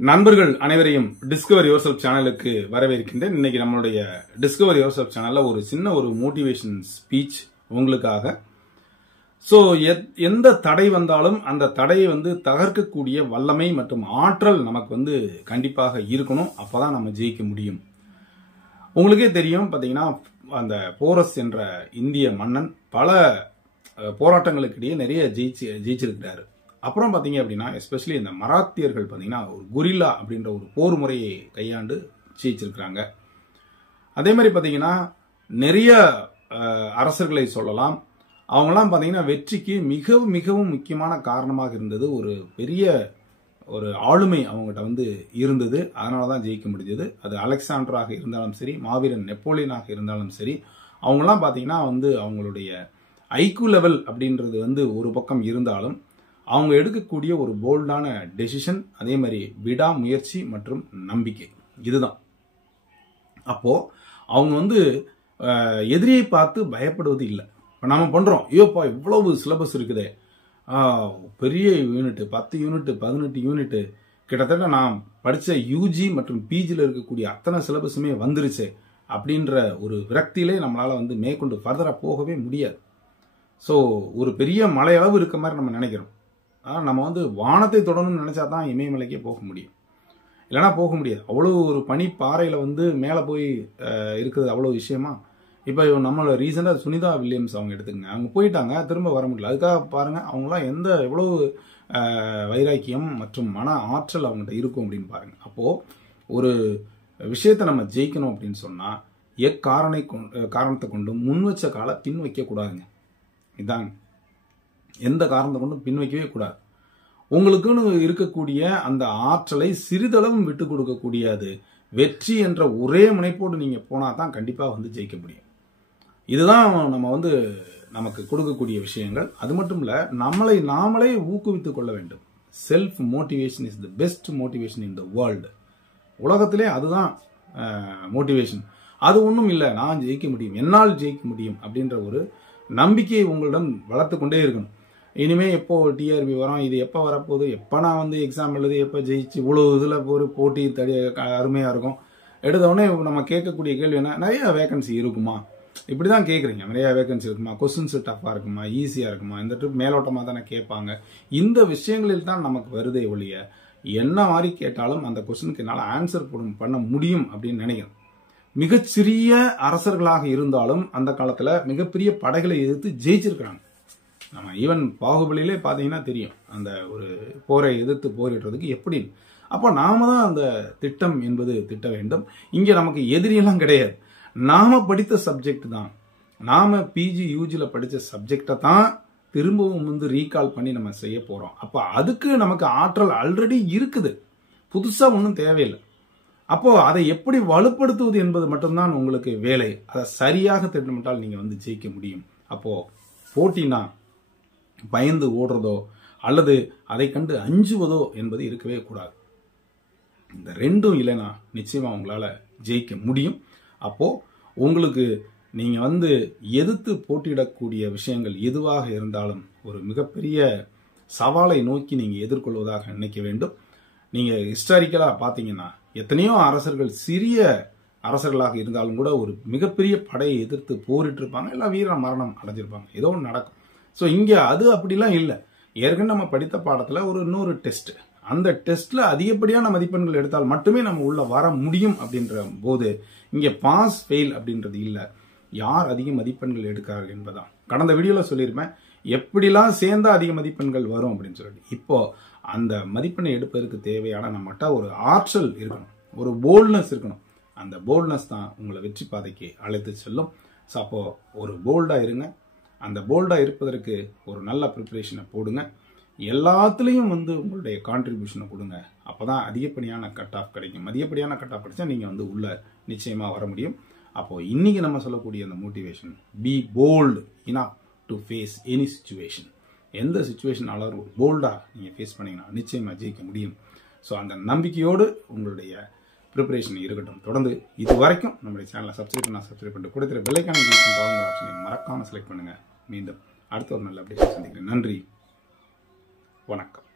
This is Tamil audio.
நண்பர்கள் அனைவரையும் டிஸ்கவர் யுவர்செல்ஃப் சேனலுக்கு வரவேற்கின்றேன். இன்னைக்கு நம்மளுடைய டிஸ்கவர் யுவர்செல்ஃப் சேனல்ல ஒரு சின்ன மோட்டிவேஷன் ஸ்பீச் உங்களுக்காக. சோ எந்த தடை வந்தாலும் அந்த தடையை தகர்க்கக்கூடிய வல்லமை மற்றும் ஆற்றல் நமக்கு கண்டிப்பாக இருக்கணும். அப்பதான் நம்ம ஜெயிக்க முடியும். உங்களுக்கே தெரியும் பாத்தீங்கன்னா, அந்த போரஸ் என்ற இந்திய மன்னன் பல போராட்டங்களுக்கு இடையே நிறைய ஜெயிச்சிருக்கிறாரு. அப்புறம் பாத்தீங்க அப்படின்னா, எஸ்பெஷலி இந்த மராத்தியர்கள் பாத்தீங்கன்னா ஒரு குரில்லா அப்படின்ற ஒரு போர் முறையை கையாண்டு ஜெயிச்சிருக்கிறாங்க. அதே மாதிரி பாத்தீங்கன்னா நிறைய அரசர்களை சொல்லலாம். அவங்கெல்லாம் பாத்தீங்கன்னா வெற்றிக்கு மிகவும் மிகவும் முக்கியமான காரணமாக இருந்தது ஒரு பெரிய ஆளுமை அவங்ககிட்ட இருந்தது. அதனாலதான் ஜெயிக்க முடிஞ்சது. அது அலெக்சாண்டராக இருந்தாலும் சரி, மாவீரன் நெப்போலியனாக இருந்தாலும் சரி, அவங்கெல்லாம் பாத்தீங்கன்னா அவங்களுடைய ஐக்யூ லெவல் அப்படின்றது ஒரு பக்கம் இருந்தாலும் அவங்க எடுக்கக்கூடிய ஒரு போல்டான டெசிஷன், அதே மாதிரி விடாமுயற்சி மற்றும் நம்பிக்கை, இதுதான். அப்போ அவங்க எதிரியை பார்த்து பயப்படுவது இல்லை. இப்போ நம்ம பண்றோம், ஐயோப்பா இவ்வளவு சிலபஸ் இருக்குதே, பெரிய யூனிட் 10 யூனிட் 18 யூனிட், கிட்டத்தட்ட நான் படிச்ச யூஜி மற்றும் பிஜியில் இருக்கக்கூடிய அத்தனை சிலபஸுமே வந்துருச்சு அப்படின்ற ஒரு விரக்தியிலே நம்மளால மேற்கொண்டு ஃபர்தரா போகவே முடியாது. ஸோ ஒரு பெரிய மலையளவு இருக்க மாதிரி நம்ம நினைக்கிறோம். நம்ம வானத்தை தொடணும்னு நினைச்சா தான் இமயமலைக்கே போக முடியும், இல்லைன்னா போக முடியாது. அவ்வளோ ஒரு பனி பாறையில மேலே போய் இருக்குது அவ்வளோ விஷயமா. இப்போ நம்மளோட ரீசெண்டாக சுனிதா வில்லியம்ஸ் அவங்க எடுத்துக்கங்க, அவங்க போயிட்டாங்க, திரும்ப வர முடியல. அதுக்காக பாருங்க அவங்களாம் எவ்வளவு வைராக்கியம் மற்றும் மன ஆற்றல் அவங்ககிட்ட இருக்கும் அப்படின்னு பாருங்க. அப்போ ஒரு விஷயத்தை நம்ம ஜெயிக்கணும் அப்படின்னு சொன்னா காரணத்தை கொண்டு முன் வச்ச காலை பின் வைக்க கூடாதுங்க. இதாங்க, எந்த காரணத்தை கொண்டும் பின் வைக்கவே கூடாது. உங்களுக்குன்னு இருக்கக்கூடிய அந்த ஆற்றலை சிறிதளவும் விட்டு கொடுக்க கூடியது வெற்றி என்ற ஒரே முனைப்போடு நீங்க போனா தான் கண்டிப்பா ஜெயிக்க முடியும். இதுதான் நம்ம நமக்கு கொடுக்கக்கூடிய விஷயங்கள். அது மட்டும் இல்ல, நம்மளை நாமளே ஊக்குவித்துக் கொள்ள வேண்டும். Self motivation is the best motivation in the world. உலகத்திலே அதுதான் மோட்டிவேஷன். அது ஒன்றும் இல்லை, நான் ஜெயிக்க முடியும், என்னால் ஜெயிக்க முடியும் அப்படின்ற ஒரு நம்பிக்கையை உங்களிடம் வளர்த்து கொண்டே இருக்கணும். இனிமே எப்போ டிஆர்பி வரும், இது எப்போ வரப்போகுது, எப்போ நான் எக்ஸாம் எழுதி எப்போ ஜெயிச்சு இவ்வளோ இதில் ஒரு போட்டி அருமையாக இருக்கும். எடுத்தவொடனே நம்ம கேட்கக்கூடிய கேள்வி என்ன, நிறைய வேகன்சி இருக்குமா, இப்படி தான் கேட்குறீங்க. நிறைய வேகன்சி இருக்குமா, கொஸ்டின்ஸ் டஃப்பாக இருக்குமா, ஈஸியாக இருக்குமா, இந்த ட்ரிப் மேலோட்டமாக தானே கேட்பாங்க. இந்த விஷயங்களில் தான் நமக்கு வருதே ஒழிய, என்ன மாதிரி கேட்டாலும் அந்த கொஸ்டினுக்கு என்னால் ஆன்சர் பண்ண முடியும் அப்படின்னு நினைக்கிறேன். மிகச்சிறிய அரசர்களாக இருந்தாலும் அந்த காலத்துல மிகப்பெரிய படைகளை எதிர்த்து ஜெயிச்சிருக்கிறாங்க. நம்ம ஈவன் பாகுபலியிலே பாத்தீங்கன்னா தெரியும், அந்த ஒரு போரை எதிர்த்து போரிடுறதுக்கு எப்படி. அப்போ நாம தான் அந்த திட்டம் என்பது திட்ட வேண்டும். இங்க நமக்கு எதிரியெல்லாம் கிடையாது. நாம படித்த சப்ஜெக்ட் தான், நாம பிஜி யூஜில படிச்ச சப்ஜெக்டை தான் திரும்பவும் ரீகால் பண்ணி நம்ம செய்ய போறோம். அப்ப அதுக்கு நமக்கு ஆற்றல் ஆல்ரெடி இருக்குது, புதுசா ஒன்றும் தேவையில்லை. அப்போ அதை எப்படி வலுப்படுத்துவது என்பது மட்டும்தான் உங்களுக்கு வேலை. அதை சரியாக திட்டமிட்டால் நீங்க ஜெயிக்க முடியும். அப்போ போட்டினா பயந்து ஓடுறதோ அல்லது அதை கண்டு அஞ்சுவதோ என்பது இருக்கவே கூடாது. இந்த ரெண்டும் இல்லைன்னா நிச்சயமா உங்களால ஜெயிக்க முடியும். அப்போ உங்களுக்கு நீங்க எதிர்த்து போட்டியிடக்கூடிய விஷயங்கள் எதுவாக இருந்தாலும் ஒரு மிகப்பெரிய சவாலை நோக்கி நீங்க எதிர்கொள்வதாக நினைக்க வேண்டும். நீங்க ஹிஸ்டாரிக்கலா பாத்தீங்கன்னா எத்தனையோ அரசர்கள் சிறிய அரசர்களாக இருந்தாலும் கூட ஒரு மிகப்பெரிய படையை எதிர்த்து போரிட்டு இருப்பாங்க, எல்லாம் வீர மரணம் அடைஞ்சிருப்பாங்க, ஏதோ ஒன்று நடக்கும். ஸோ இங்க அது அப்படிலாம் இல்லை. ஏற்கனவே நம்ம படித்த பாடத்துல இன்னொரு டெஸ்ட், அந்த டெஸ்ட்ல அதிகப்படியான மதிப்பெண்கள் எடுத்தால் மட்டுமே நம்ம உள்ள வர முடியும். அப்படின்ற போது இங்க பாஸ் ஃபெயில் அப்படின்றது இல்லை, யார் அதிக மதிப்பெண்கள் எடுக்கிறார்கள் என்பதான். கடந்த வீடியோல சொல்லியிருப்பேன் எப்படிலாம் சேர்ந்தா அதிக மதிப்பெண்கள் வரும் அப்படின்னு சொல்லிட்டு. இப்போ அந்த மதிப்பெண்ணை எடுப்பதற்கு தேவையான நம்மகிட்ட ஒரு ஆற்றல் இருக்கணும், ஒரு போல்ட்னஸ் இருக்கணும். அந்த போல்ட்னஸ் தான் உங்களை வெற்றி பாதைக்கு அழைத்து செல்லும். ஸோ அப்போ ஒரு போல்டா இருங்க. அந்த போல்டா இருப்பதற்கு ஒரு நல்ல ப்ரிப்பரேஷனை போடுங்க. எல்லாத்துலேயும் உங்களுடைய கான்ட்ரிபியூஷனை கொடுங்க. அப்போதான் அதிகப்படியான கட் ஆஃப் கிடைக்கும். அதிகப்படியான கட் ஆஃப் கிடைச்சா நீங்க உள்ள நிச்சயமா வர முடியும். அப்போ இன்னைக்கு நம்ம சொல்லக்கூடிய அந்த motivation, be bold enough to face any situation. எந்த சிச்சுவேஷனாலும் ஒரு போல்டா நீங்க ஃபேஸ் பண்ணீங்கன்னா நிச்சயமா ஜெயிக்க முடியும். ஸோ அந்த நம்பிக்கையோடு உங்களுடைய ப்ரிப்பரேஷன் இருக்கட்டும். தொடர்ந்து இது வரைக்கும் நம்முடைய சேனலை சப்ஸ்கிரைப் பண்ணிட்டு கொடுத்துற பெல்லைக்கான ஆப்ஷனை மறக்காம செலக்ட் பண்ணுங்க. மீண்டும் அடுத்த ஒரு நல்ல அப்டேட் சந்திக்கிறேன். நன்றி, வணக்கம்.